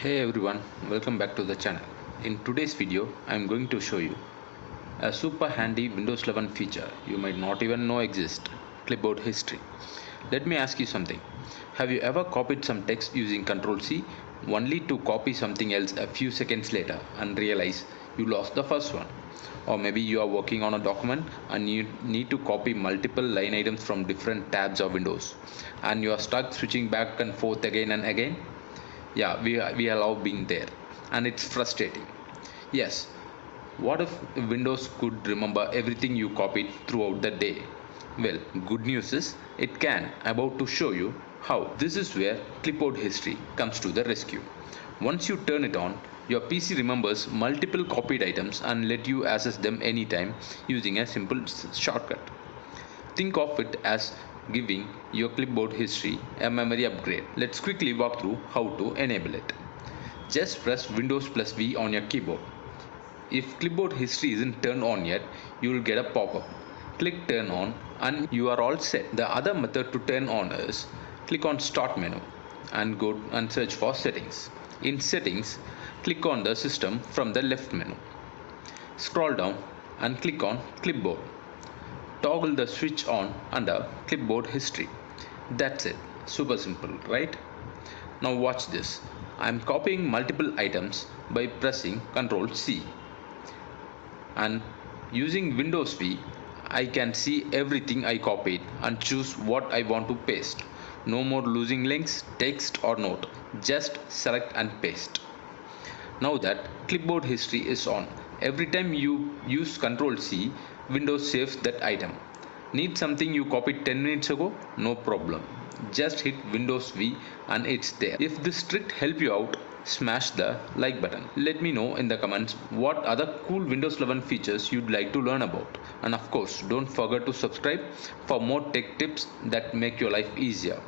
Hey everyone, welcome back to the channel. In today's video, I am going to show you a super handy Windows 11 feature you might not even know exists, Clipboard History. Let me ask you something. Have you ever copied some text using Ctrl C only to copy something else a few seconds later and realize you lost the first one? Or maybe you are working on a document and you need to copy multiple line items from different tabs of Windows and you are stuck switching back and forth again and again. Yeah, we have all been there, and it's frustrating. Yes, what if Windows could remember everything you copied throughout the day? Well, good news is it can. I'm about to show you how. This is where Clipboard History comes to the rescue. Once you turn it on, your PC remembers multiple copied items and let you access them anytime using a simple shortcut. Think of it as giving your clipboard history a memory upgrade. Let's quickly walk through how to enable it. Just press Windows plus V on your keyboard. If clipboard history isn't turned on yet, you will get a pop-up. Click turn on and you are all set. The other method to turn on is click on start menu and go and search for settings. In settings, click on the system from the left menu. Scroll down and click on clipboard. Toggle the switch on under clipboard history. That's it. Super simple, right? Now watch this. I'm copying multiple items by pressing Ctrl C and using Windows V. I can see everything I copied and choose what I want to paste. No more losing links, text or note. Just select and paste. Now that clipboard history is on, every time you use Ctrl C, Windows saves that item. Need something you copied 10 minutes ago? No problem. Just hit Windows V and it's there. If this trick helped you out, smash the like button. Let me know in the comments what other cool Windows 11 features you'd like to learn about. And of course, don't forget to subscribe for more tech tips that make your life easier.